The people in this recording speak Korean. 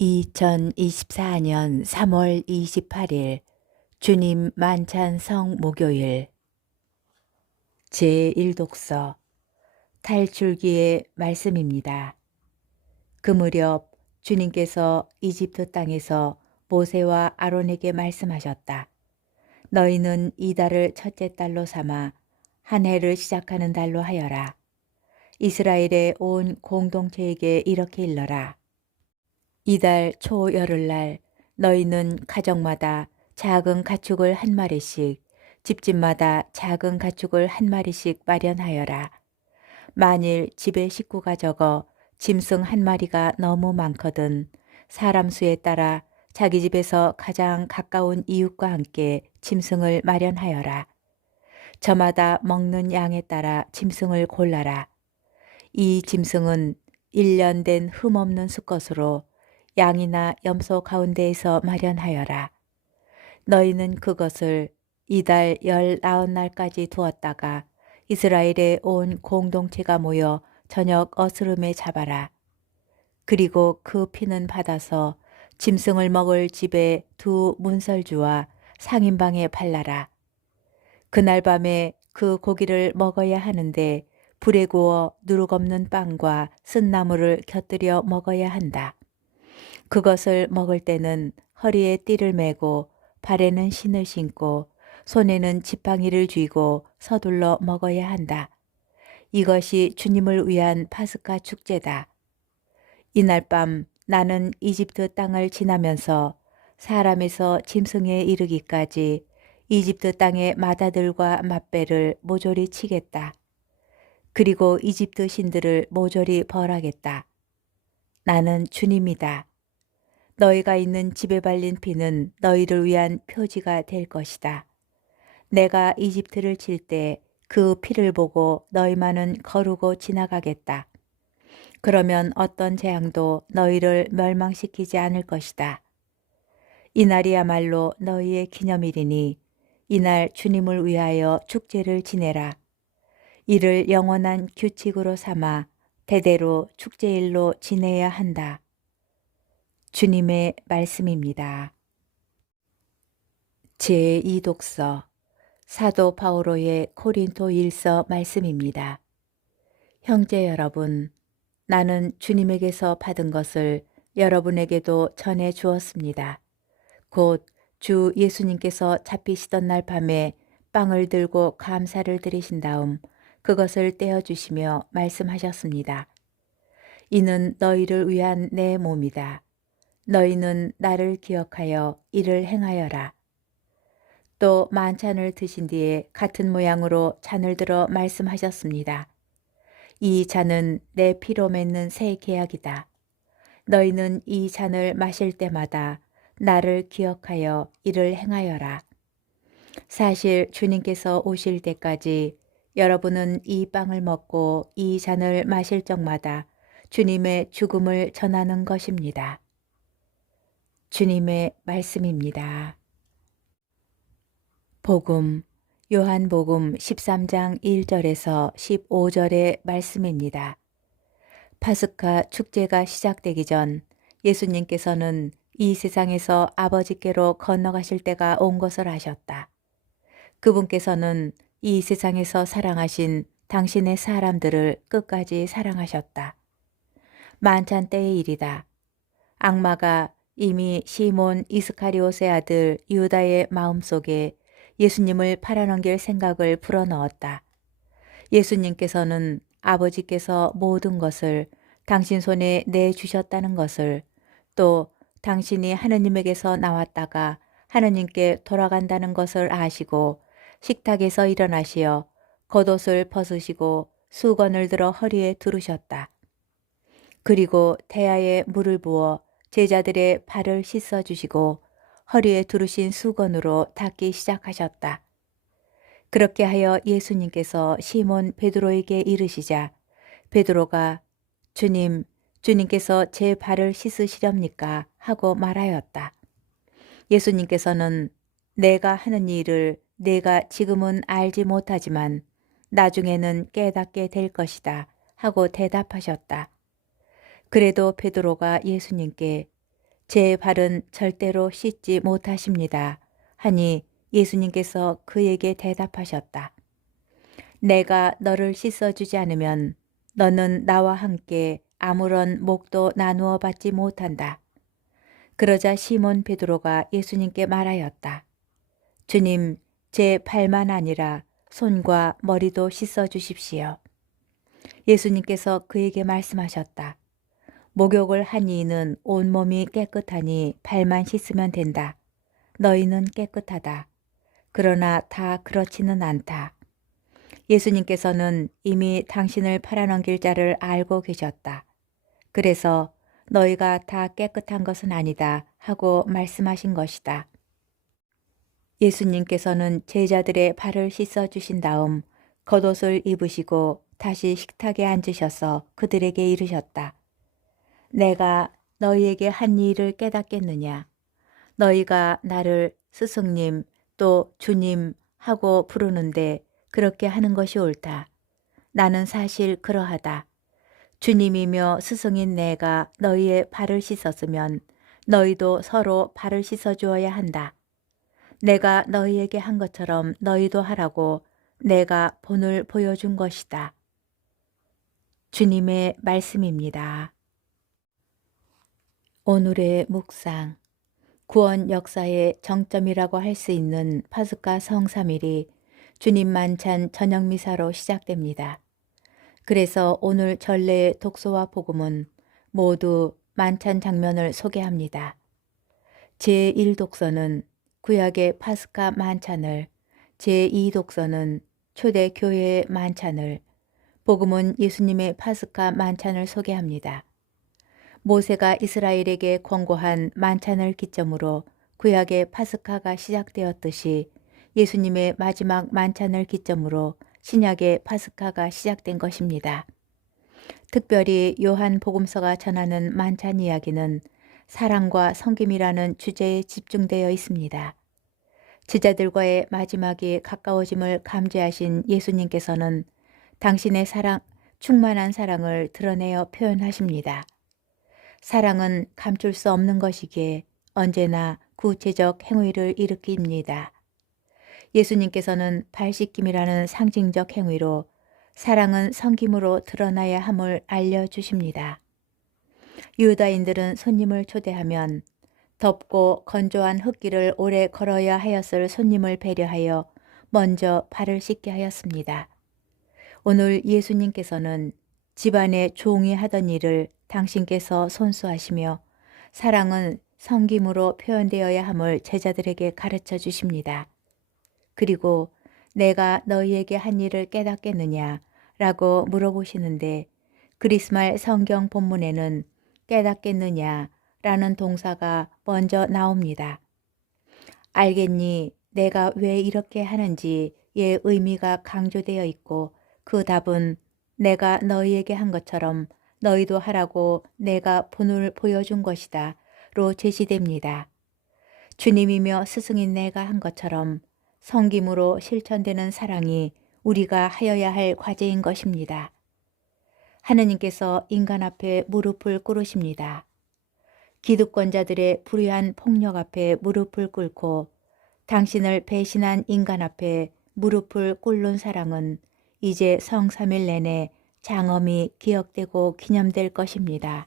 2024년 3월 28일 주님 만찬성 목요일 제1독서 탈출기의 말씀입니다. 그 무렵 주님께서 이집트 땅에서 모세와 아론에게 말씀하셨다. 너희는 이 달을 첫째 달로 삼아 한 해를 시작하는 달로 하여라. 이스라엘의 온 공동체에게 이렇게 일러라. 이달 초열흘날 너희는 가정마다 작은 가축을 한 마리씩, 집집마다 작은 가축을 한 마리씩 마련하여라. 만일 집에 식구가 적어 짐승 한 마리가 너무 많거든 사람 수에 따라 자기 집에서 가장 가까운 이웃과 함께 짐승을 마련하여라. 저마다 먹는 양에 따라 짐승을 골라라. 이 짐승은 1년 된 흠없는 수컷으로 양이나 염소 가운데에서 마련하여라. 너희는 그것을 이달 19날까지 두었다가 이스라엘의 온 공동체가 모여 저녁 어스름에 잡아라. 그리고 그 피는 받아서 짐승을 먹을 집의 두 문설주와 상인방에 발라라. 그날 밤에 그 고기를 먹어야 하는데 불에 구워 누룩 없는 빵과 쓴나물을 곁들여 먹어야 한다. 그것을 먹을 때는 허리에 띠를 매고 발에는 신을 신고 손에는 지팡이를 쥐고 서둘러 먹어야 한다. 이것이 주님을 위한 파스카 축제다. 이날 밤 나는 이집트 땅을 지나면서 사람에서 짐승에 이르기까지 이집트 땅의 마다들과 맛배를 모조리 치겠다. 그리고 이집트 신들을 모조리 벌하겠다. 나는 주님이다. 너희가 있는 집에 발린 피는 너희를 위한 표지가 될 것이다. 내가 이집트를 칠 때 그 피를 보고 너희만은 거르고 지나가겠다. 그러면 어떤 재앙도 너희를 멸망시키지 않을 것이다. 이날이야말로 너희의 기념일이니 이날 주님을 위하여 축제를 지내라. 이를 영원한 규칙으로 삼아 대대로 축제일로 지내야 한다. 주님의 말씀입니다. 제2독서 사도 바오로의 고린도 일서 말씀입니다. 형제 여러분, 나는 주님에게서 받은 것을 여러분에게도 전해 주었습니다. 곧 주 예수님께서 잡히시던 날 밤에 빵을 들고 감사를 드리신 다음 그것을 떼어주시며 말씀하셨습니다. 이는 너희를 위한 내 몸이다. 너희는 나를 기억하여 이를 행하여라. 또 만찬을 드신 뒤에 같은 모양으로 잔을 들어 말씀하셨습니다. 이 잔은 내 피로 맺는 새 계약이다. 너희는 이 잔을 마실 때마다 나를 기억하여 이를 행하여라. 사실 주님께서 오실 때까지 여러분은 이 빵을 먹고 이 잔을 마실 적마다 주님의 죽음을 전하는 것입니다. 주님의 말씀입니다. 복음, 요한복음 13장 1절에서 15절의 말씀입니다. 파스카 축제가 시작되기 전 예수님께서는 이 세상에서 아버지께로 건너가실 때가 온 것을 아셨다. 그분께서는 이 세상에서 사랑하신 당신의 사람들을 끝까지 사랑하셨다. 만찬 때의 일이다. 악마가 이미 시몬 이스카리옷의 아들 유다의 마음속에 예수님을 팔아넘길 생각을 불어넣었다. 예수님께서는 아버지께서 모든 것을 당신 손에 내주셨다는 것을, 또 당신이 하느님에게서 나왔다가 하느님께 돌아간다는 것을 아시고 식탁에서 일어나시어 겉옷을 벗으시고 수건을 들어 허리에 두르셨다. 그리고 태아에 물을 부어 제자들의 발을 씻어주시고 허리에 두르신 수건으로 닦기 시작하셨다. 그렇게 하여 예수님께서 시몬 베드로에게 이르시자 베드로가 주님, 주님께서 제 발을 씻으시렵니까? 하고 말하였다. 예수님께서는 내가 하는 일을 내가 지금은 알지 못하지만 나중에는 깨닫게 될 것이다 하고 대답하셨다. 그래도 베드로가 예수님께 제 발은 절대로 씻지 못하십니다. 하니 예수님께서 그에게 대답하셨다. 내가 너를 씻어주지 않으면 너는 나와 함께 아무런 목도 나누어 받지 못한다. 그러자 시몬 베드로가 예수님께 말하였다. 주님, 제 발만 아니라 손과 머리도 씻어 주십시오. 예수님께서 그에게 말씀하셨다. 목욕을 한 이는 온몸이 깨끗하니 발만 씻으면 된다. 너희는 깨끗하다. 그러나 다 그렇지는 않다. 예수님께서는 이미 당신을 팔아넘길 자를 알고 계셨다. 그래서 너희가 다 깨끗한 것은 아니다 하고 말씀하신 것이다. 예수님께서는 제자들의 발을 씻어 주신 다음 겉옷을 입으시고 다시 식탁에 앉으셔서 그들에게 이르셨다. 내가 너희에게 한 일을 깨닫겠느냐? 너희가 나를 스승님 또 주님 하고 부르는데 그렇게 하는 것이 옳다. 나는 사실 그러하다. 주님이며 스승인 내가 너희의 발을 씻었으면 너희도 서로 발을 씻어 주어야 한다. 내가 너희에게 한 것처럼 너희도 하라고 내가 본을 보여준 것이다. 주님의 말씀입니다. 오늘의 묵상. 구원 역사의 정점이라고 할 수 있는 파스카 성삼일이 주님 만찬 저녁 미사로 시작됩니다. 그래서 오늘 전례의 독서와 복음은 모두 만찬 장면을 소개합니다. 제1독서는 구약의 파스카 만찬을, 제2독서는 초대 교회의 만찬을, 복음은 예수님의 파스카 만찬을 소개합니다. 모세가 이스라엘에게 권고한 만찬을 기점으로 구약의 파스카가 시작되었듯이 예수님의 마지막 만찬을 기점으로 신약의 파스카가 시작된 것입니다. 특별히 요한 복음서가 전하는 만찬 이야기는 사랑과 섬김이라는 주제에 집중되어 있습니다. 제자들과의 마지막이 가까워짐을 감지하신 예수님께서는 당신의 충만한 사랑을 드러내어 표현하십니다. 사랑은 감출 수 없는 것이기에 언제나 구체적 행위를 일으킵니다. 예수님께서는 발 씻김이라는 상징적 행위로 사랑은 섬김으로 드러나야 함을 알려주십니다. 유다인들은 손님을 초대하면 덥고 건조한 흙길을 오래 걸어야 하였을 손님을 배려하여 먼저 발을 씻게 하였습니다. 오늘 예수님께서는 집안의 종이 하던 일을 당신께서 손수하시며 사랑은 섬김으로 표현되어야 함을 제자들에게 가르쳐 주십니다. 그리고 내가 너희에게 한 일을 깨닫겠느냐 라고 물어보시는데 그리스말 성경 본문에는 깨닫겠느냐 라는 동사가 먼저 나옵니다. 알겠니? 내가 왜 이렇게 하는지의 의미가 강조되어 있고 그 답은 내가 너희에게 한 것처럼 너희도 하라고 내가 본을 보여준 것이다 로 제시됩니다. 주님이며 스승인 내가 한 것처럼 섬김으로 실천되는 사랑이 우리가 하여야 할 과제인 것입니다. 하느님께서 인간 앞에 무릎을 꿇으십니다. 기득권자들의 불의한 폭력 앞에 무릎을 꿇고 당신을 배신한 인간 앞에 무릎을 꿇는 사랑은 이제 성삼일 내내 장엄히 기억되고 기념될 것입니다.